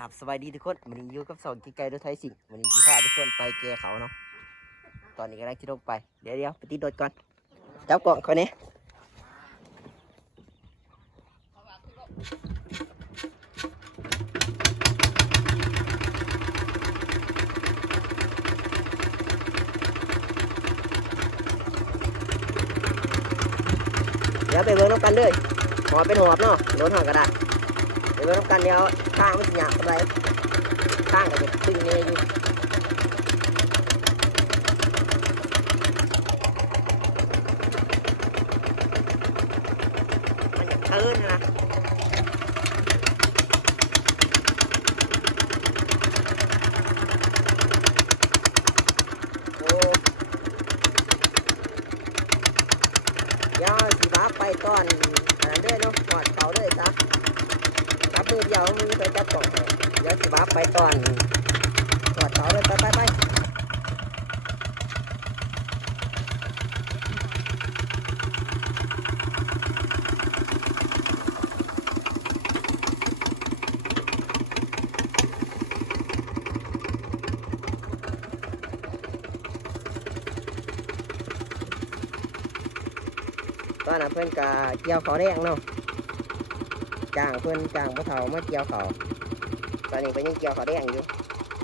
กับสวัสดีทุกคนวันนี้อยู่กับสองกิไกรถไทยสิงวันนี้พี่พาทุกคนไปแก่เขาเนาะตอนนี้กำลังจะลงไปเดี๋ยวไปติดรถก่อนจับกล่องคนนี้เดี๋ยวไปเบิ่งน้ำกันเลยหอบเป็นหอบเนาะรถหอบกระดาษไปเบิ่งน้ำกันเดี๋ยวข้างมันจะหยาบอะไรข้างก็จะตึงเงยอยู่มันจะนะโอ้ยาวสีบ้าไปตอนอันนั้นเด้อเนาะหอดเขาเลยจ้ะจับมือเดียวมือไปจับกล่องเดี๋ยวสีบ้าไปตอนหอดเขาเลยไปตอนนั้นเพื่อนกะเกี่ยวเขาแดงเนาะจ้างเพื่อนจ้างพ่อเฒ่ามาเกี่ยวเขาตอนนี้เพื่อนยังเกี่ยวเขาแดงอยู่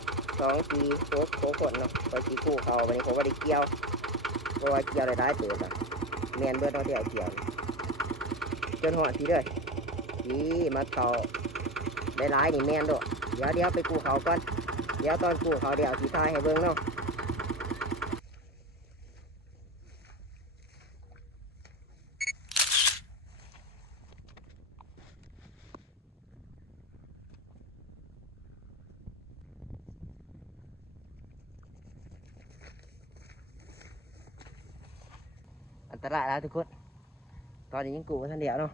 2 ปีโคขนเนาะไปกี่คู่เขาวันนี้ผมก็ได้เกี่ยวเพราะว่าเกี่ยวได้เติบอ่ะแมนเบิร์ดเราเดี๋ยวเกี่ยวจนหอดทีเลยนี่มาเขาได้ร้ายนี่แมนด้วยเดี๋ยวไปกู้เขาก่อนเดี๋ยวตอนกู้เขาเดี๋ยวสีทายให้เบิ้งเนาะอันตรายแล้วทุกคนตอนนี้ยังกู้มาทันเดียวเนาะ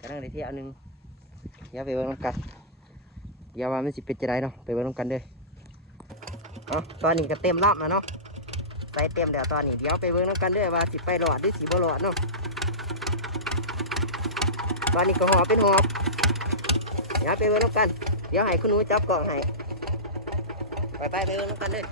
กำลังได้เที่ยวนึงเดี๋ยวไปเบิ่งน้ำกันเดี๋ยวว่ามันสิเป็นจะไรเนาะไปเบิ่งน้ำกันเด้อตอนนี้ก็เต็มรอบแล้วเนาะใส่เต็มแล้วตอนนี้เดี๋ยวไปเบิ่งน้ำกันเด้อว่าสิไปหลอดหรือสิบ่หลอดเนาะตอนนี้ก็หอบเป็นหอบเดี๋ยวไปเบิ่งน้ำกันเดี๋ยวให้คุณหนูจับกล่องให้ไปเบิ่งน้ำกันเด้อ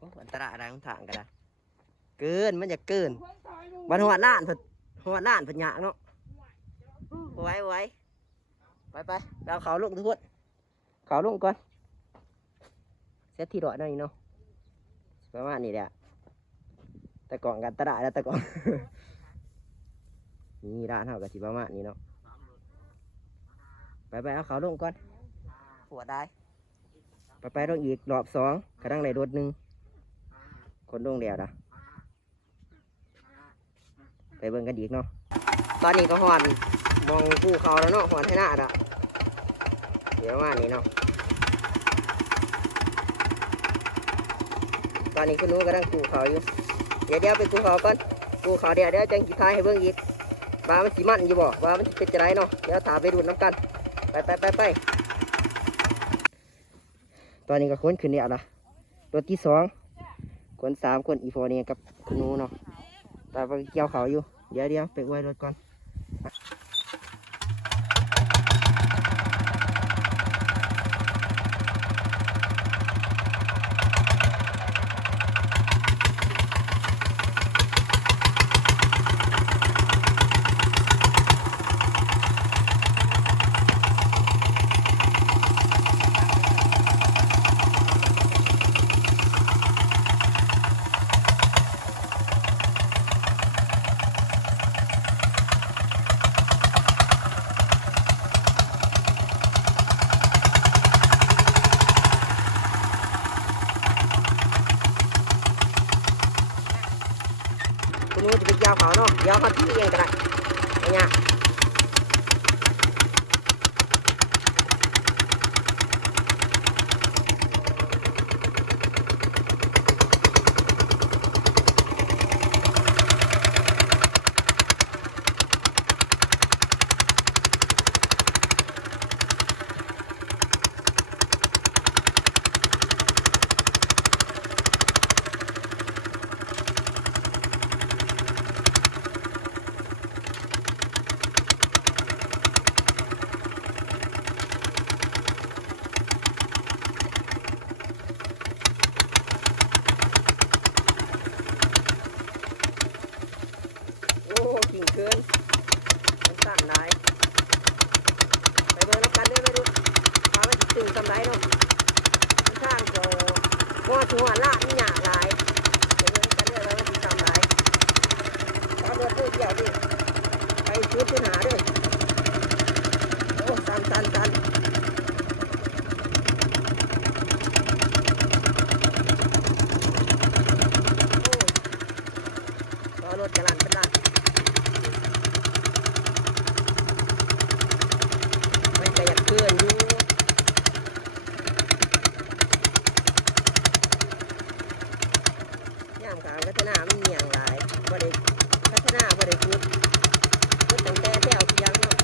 โอ้อันตรายอะไรของทางกันนะเกินมันจะเกินวันหัวล้านผัดหยาเนาะไว้ไปเราเขาลงทุกคนเขาลงก่อนเซตที่ดอยหน่อยเนาะประมาณนี้แหละแต่ก่อนกันตรายแล้วแต่ก่อน นี่ร้านเขากับสิประมาณนี้เนาะไปเอาเขาลงก่อนปวดได้ไปลงอีกรอบ2กระดังในรถ1คนลงเดียวนะไปเบิ่งกันอีกเนาะตอนนี้ก็หอนมองภูเขาแล้วเนาะหอนให้หน้าละเดี๋ยวประมาณนี้เนาะตอนนี้คุณนู้กำลังกูเขาอยู่เดี๋ยวไปกูเขาก่อนกูเขาเดี๋ยวจังกีท้ายให้เบิ่งอีกว่ามันสิมันอยู่บ่ว่ามันเป็นจะไรเนาะเดี๋ยวถามไปดูน้ำกันไปตอนนี้ก็ค้นขึ้นเนี่ยละรถที่2คน3คนอีโฟนี่กับคุณนู้เนาะแต่ไปเกี่ยวเขาอยู่เดี๋ยวไปไว้รถก่อนคุณนู้จะไปเกี่ยวเขาเนาะเดี๋ยวเขาที่เองก็ได้ไม่ยากกิ่งเกินมันสั่นไหลไปเบิ่งแล้วกันเด้อไปดูพามันจะตื่นทำไรเนาะมันข้างก็หัวละนี่หยาหลายไปเบิ่งกันเด้อแล้วมันจะทำไรตามรถด้วยเกี่ยวดิไปชุดขึ้นหาด้วยโอ้สั่นโอ้รถกระลันเป็นลันก็อยากเกินอยู่ย่ามขาวพัฒนามันเมียงหลายบ่ได้พัฒนาบ่ได้พูดตั้งแต่แถวเพียงเนาะ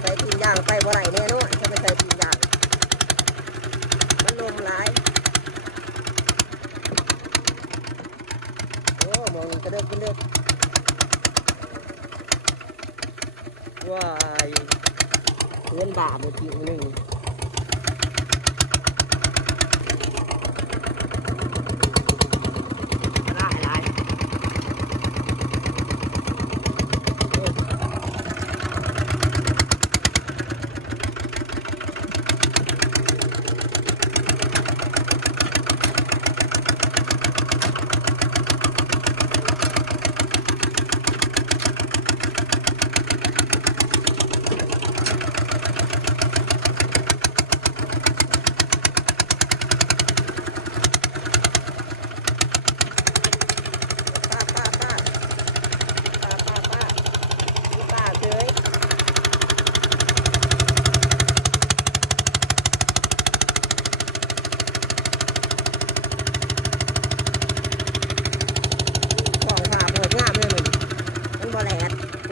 ใส่ตีนยางไปบ่ไรแน่นอนถ้าไม่ใส่ตีนยางมันลมหลายโอ้มองกระเดิกว้ายเงินบาทหมดทีนึง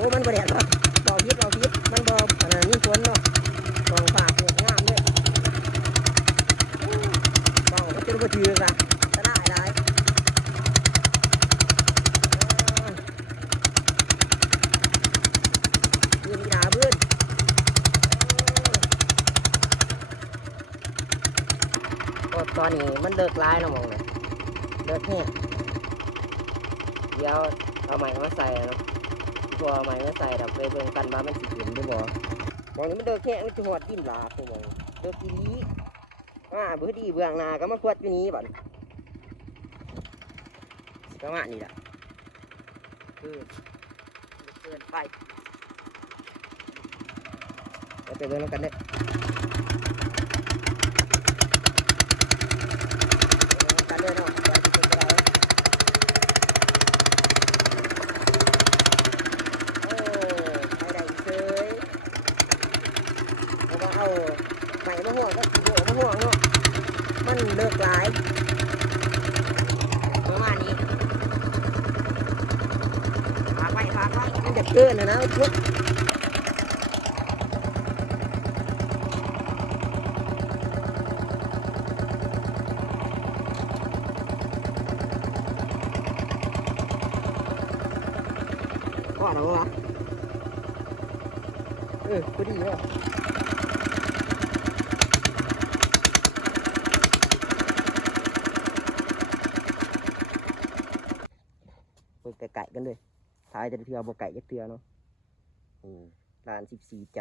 อ้มันบ่แดดเนาะบ่พิษมันบ่อันนั้นมีฝนเนาะกองฟ้าสวยงามเลยเบาก็จนบ่ถือละจะได้หลายพื้นมีหาพื้นก็ตอนนี้มันเลิกร้ายแล้วมองเลยเลิกแห้งเดี๋ยวเอาใหม่มาใส่เนาะพอเอาใหม่มาใส่เราไปเบิ่งกันว่ามันสิขึ้นหรือบ่มองนี้มันเลิกแห้งมันจะหอดดินหลาบตัวมองเลิกอีหลีเบื่อดีเบื้องหน้าก็มาขวดอยู่นี้บัดประมาณนี้แหละเกินไปเราไปเบิ่งกันเด้อกันเด้อเนาะว่าสิเป็นจั่งใดไปได้เฉยเพราะว่าเอาใหม่มาห่วงก็สิโบมาห่วงเนาะมันเลิกหลายประมาณนี้ฝากไว้มันจะเกินนะทุกว่าเราวะก็ดีเนาะเปิดไก่กันเลยท้ายจะเทือบไก่จะเทือเนาะร้าน14 ใจ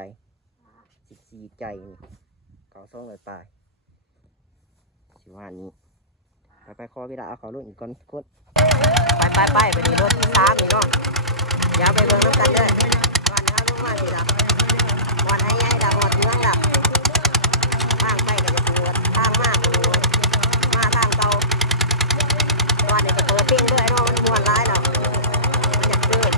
นี่เขาซ่องเลยปลายสิว่านี้ไปคอพี่ดาเอาเขาลุ่นอีกคนทุกคนไปดีรถที่3นี่เนาะอย่าไปเบิ่งน้ำกันเลยวันนี้ลงมาสิล่ะวันให้ใหญ่ละหอดเมืองละทางไปก็จะเปิดทางมาทางเก่าวันนี้จะเปิดเพลงด้วยเนาะมันม่วนร้ายเนาะอยากเดิน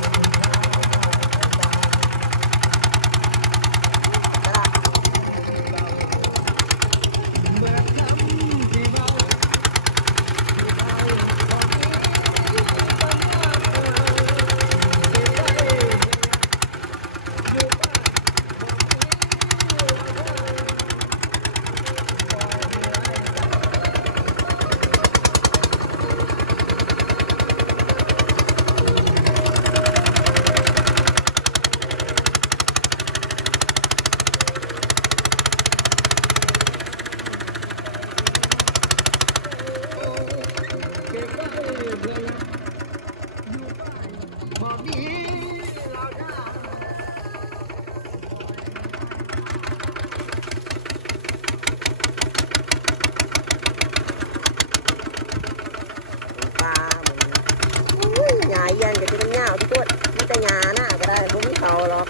เย็นก็จะเป็นหญ้าทุกคนมีแต่หญ้าหน้าก็ได้พวกนี้เขาหรอก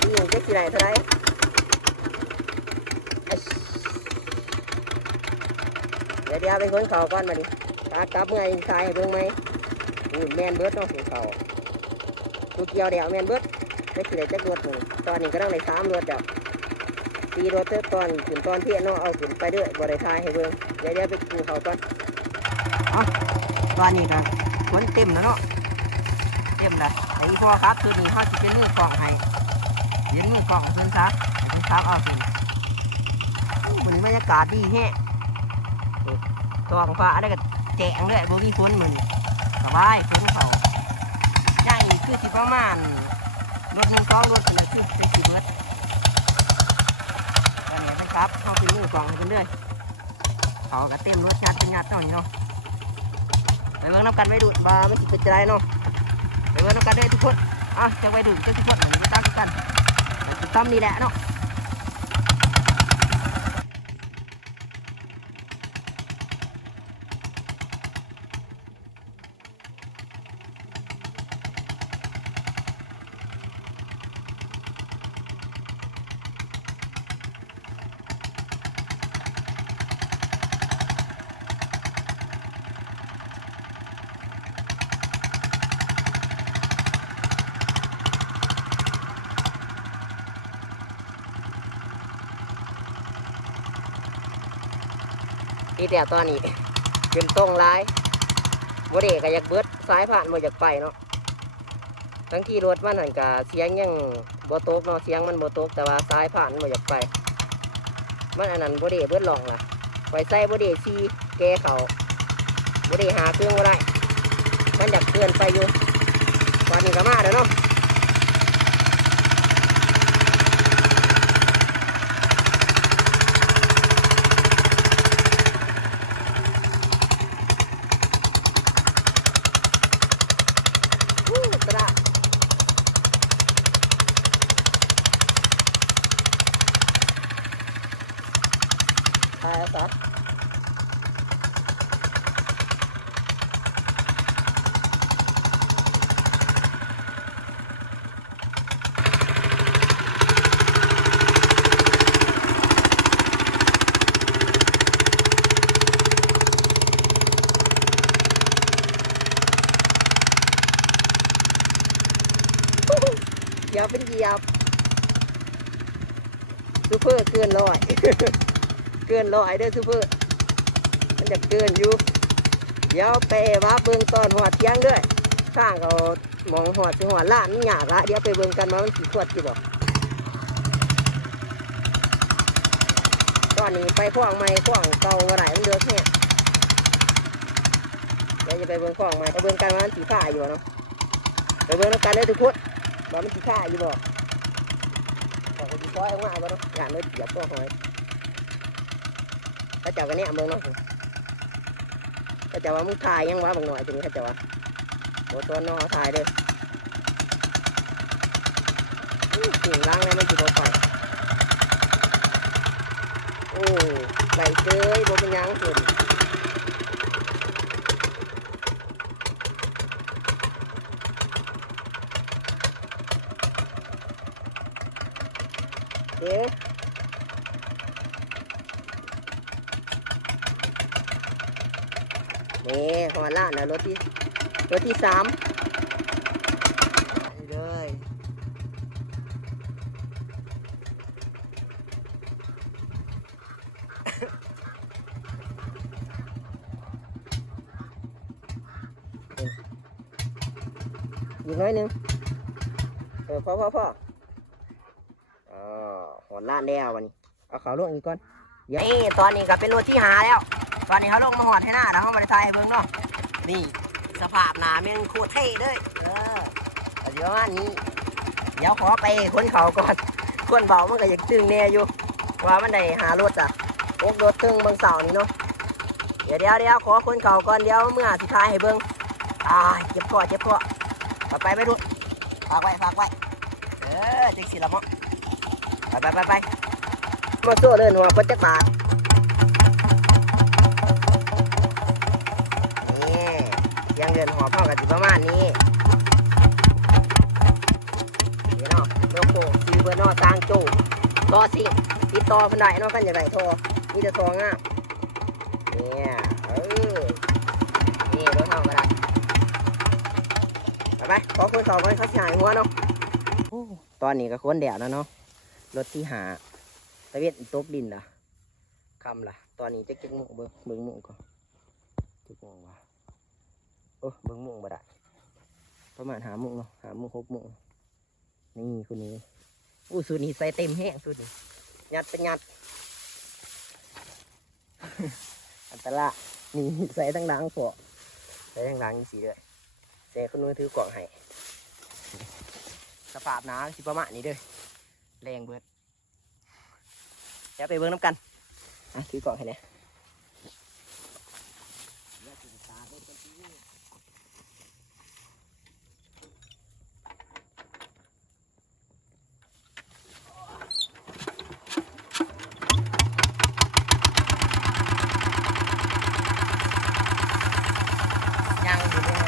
นี่ยังจะกี่ไรเท่าไรเดี๋ยวไปค้นเขาก่อนมาดิกลับเมื่อยิงทรายให้เบิ่งไหมแมนเบิร์ดต้องถึงเขาตัวเกี่ยวเดี๋ยวแมนเบิร์ดจะกี่ไรจะรวดหนึ่งตอนนี้ก็ต้องใน3 รวดเดี๋ยวตีรวดเท่าตอนขึ้นตอนเที่ยงเนาะเอาขึ้นไปด้วยบริทายให้เบิ่งเดี๋ยวไปกินเขาก่อนตอนนี้กันฝนเต็มแล้วเนาะเต็มเลยไอ้พ่อครับคือนี่เขาจะเป็นมือกล่องให้เห็นมือกล่องซื้อซักเอาสิมันบรรยากาศดีแฮะตัวของฟ้าได้ก็แจงเลยบ่มีฝนเหมือนสบายฝนเขาใหญ่คือสิประมาณรถ1 2 รถนี่คือสิเบิดตอนนี้เป็นครับเขาเป็นมือกล่องให้เป็นเรื่อยเขาก็เต็มรถชัดเป็นยัดหน่อยเนาะไปเบิ่งน้ำกันไปดูว่ามันจะเป็นอะไรเนาะไปเบิ่งน้ำกันได้ทุกคนจะไปดูจะทุกคนไปตามกันไปตามนี่แหละเนาะที่แต่ตอนนี้เป็นตรงร้ายบริเวณก็อยากเบิดซ้ายผ่านบ่อยากไปเนาะ ทั้งที่รถมันนั่นก็เสียงยังบ่ตกเนาะเสียงมันบ่ตกแต่ว่าสายผ่านบ่อยากไปมันอันนั้นบ่ได้เบิดหลองล่ะไว้ใส่บ่ได้ซีแกเขาบ่ได้หาเครื่องบ่ได้มันอยากเกินไปอยู่ตอนนี้ก็มาแล้วเนาะตระตายแล้วซะเหยียบเป็นเหยียบซูเปอร์เกินร้อย เกินร้อยเด้อซูเปอร์มันจะเกินอยู่เดี๋ยวไปว่าเบิ่งตอนหอดเที่ยงด้วยข้างเขามองหอดสิหอดล้านมันยากละเดี๋ยวไปเบิ่งกันว่ามันกี่ขวดกี่บอกตอนนี้ไปข้องไม้ข้องเก่าอะไรมันเดือดแห้งเดี๋ยวจะไปเบิ่งข้องไม้ไปเบิ่งกันว่ามันสีฟ้าอยู่เนาะไปเบิ่งแล้วกันเลยทุกคนว่ามันสีฟ้าอยู่บอกของคนที่คอยออกมาบ่เนาะอย่างเลยเหยียบตัวหอยถ้าเจ้ากันเนี่ยเบิ่งเนาะถ้าเจ้าว่ามึงถ่ายยังวะบางหน่อยตรงนี้ถ้าเจ้าว่าโอ้ตัวนอถ่ายเด้อสิ่งล้างเลยมันจีบไปโอ้ไหลเกยบ่เป็นยังสุดเอ๊ะนี่หอล้านแล้วรถที่สามเลยอีกน้อยหนึงพ่อหอล้านแล้ววันนี้เอาเขาลงอีกก่อนนี่ตอนนี้ก็เป็นรถที่หาแล้วตอนนี้เขาลงมาหอดให้หน้าแล้วเขามาได้ถ่ายให้เบิ่งเนาะนี่สภาพหนาแม่งโคตรเท่เลยเดี๋ยวว่านี้เดี๋ยวขอไปค้นเขาก่อนคนเบามันก็ยังตึงแน่อยู่ว่ามันได้หารถอ่ะโอ๊กรถตึงเบิ่งเสานี่เนาะเดี๋ยวขอค้นเขาก่อนเดี๋ยวเมื่อสุดท้ายให้เบิ่งเจ็บคอไปไม่รู้ฝากไว้จิกสิละมั้งไปมาโซ่เลยหนูปัจจักบาทนี่ยังเดินหอบเข้ากับสิประมาณนี้นี่เนาะโลโก้ซีเบอร์นอตางโจต่อสิติดต่อคนใดเนาะกันอย่างไรโทรมีแต่ซองอ่ะเนี่ยนี่รถเท่ากันละไปขอคนสองคนเขาหายหัวเนาะตอนนี้ก็ค้นแดดแล้วเนาะรถที่หาตะเวนตกดินล่ะคำล่ะตอนนี้จะเก็บมุ้งเบิ้งมุ้งก่อนเก็บมุ้งวะเบิ้งมุ้งบ่ได้ประมาณหามุ้งเนาะ6 มุ้งนี่คุณนี้สูตรนี้ใส่เต็มแห้งสูตรนี้ยัดเป็นยัด อันตรายนี่ใส่ทั้งหลังพอใส่ทั้งหลังสีเลยแต่คุณนู้นถือกล่องให้สภาพหนาสิประมาณนี้เด้อแรงเบิดเดี๋ยวไปเบิ้งน้ำกันถือกล่องให้เนี่ยยังอยู่เลย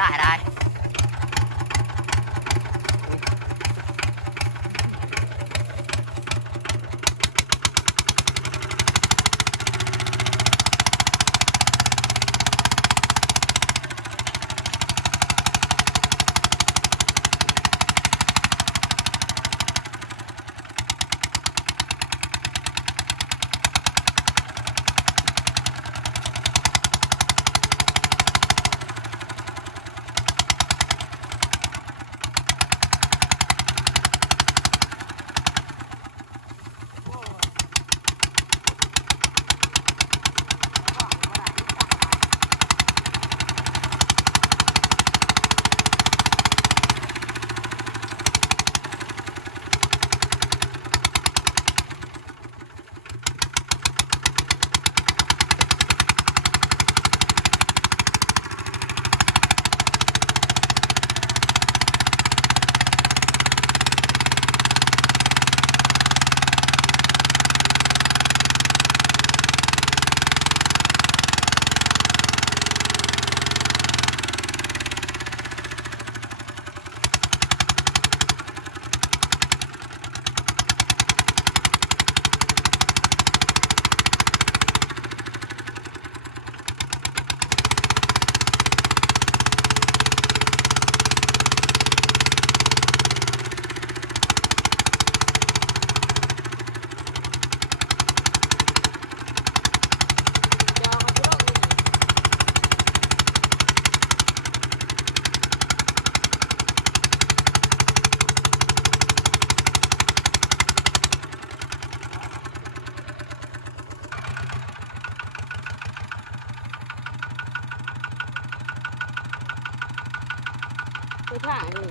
ได้ได้คือถ่ายนี่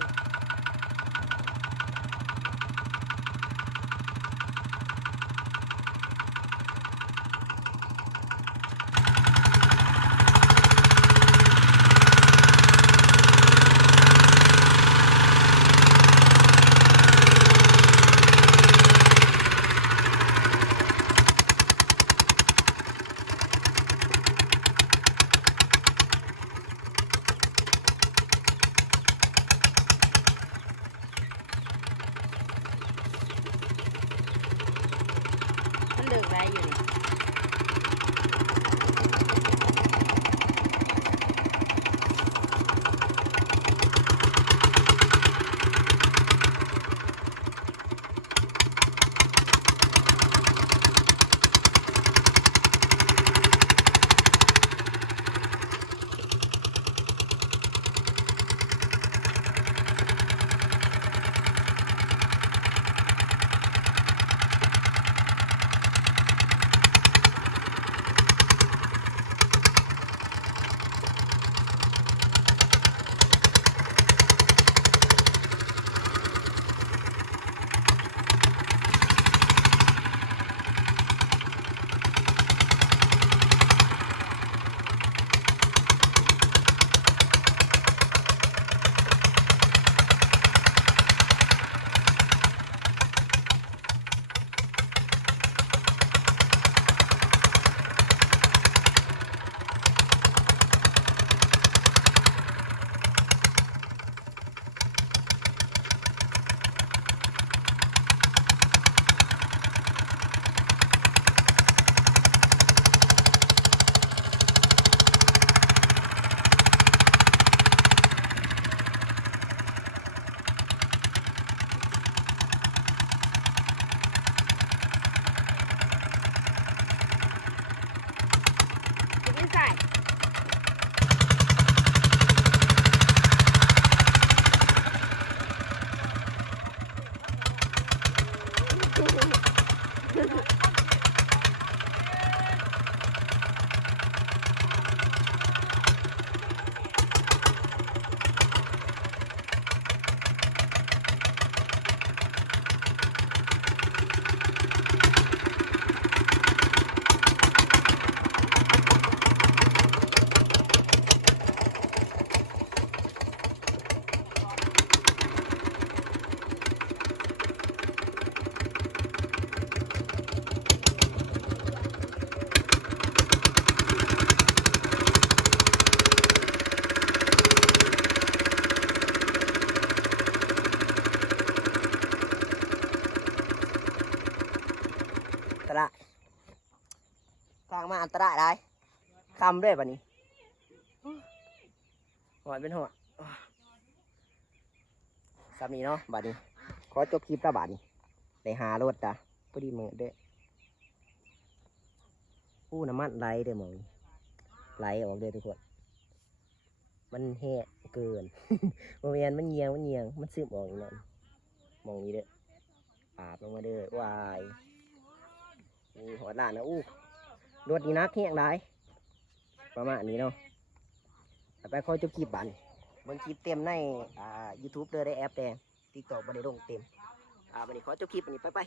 มันดึกไรอยู่นี่จะกินใส่ ตรายทางมาอันตรายได้คำด้วยบัดนี้หอดเป็นหัวสำนี้เนาะบัดนี้ขอจบคลิปแล้วบัดนี้ไปหารถจ้ะพอดีมือเด้ออู้น้ำมันไหลเด้อหมองไหลออกเด้อทุกคนมันแห้เกิน โมเมนมันเงียงมันซึมออกอย่างนั้นมองนี้เด้ออาบลงมาเด้อวายนี่หัวหน้านะอู้รถนี่นักแห้งได้ประมาณนี้เนาะไปขอจบคลิปบัดนบนคลิปเต็มในYouTube เด้อได้แอปแดง TikTokบ่ได้ลงเต็มบัดนี้ขอจบคลิปบัดนี้ไป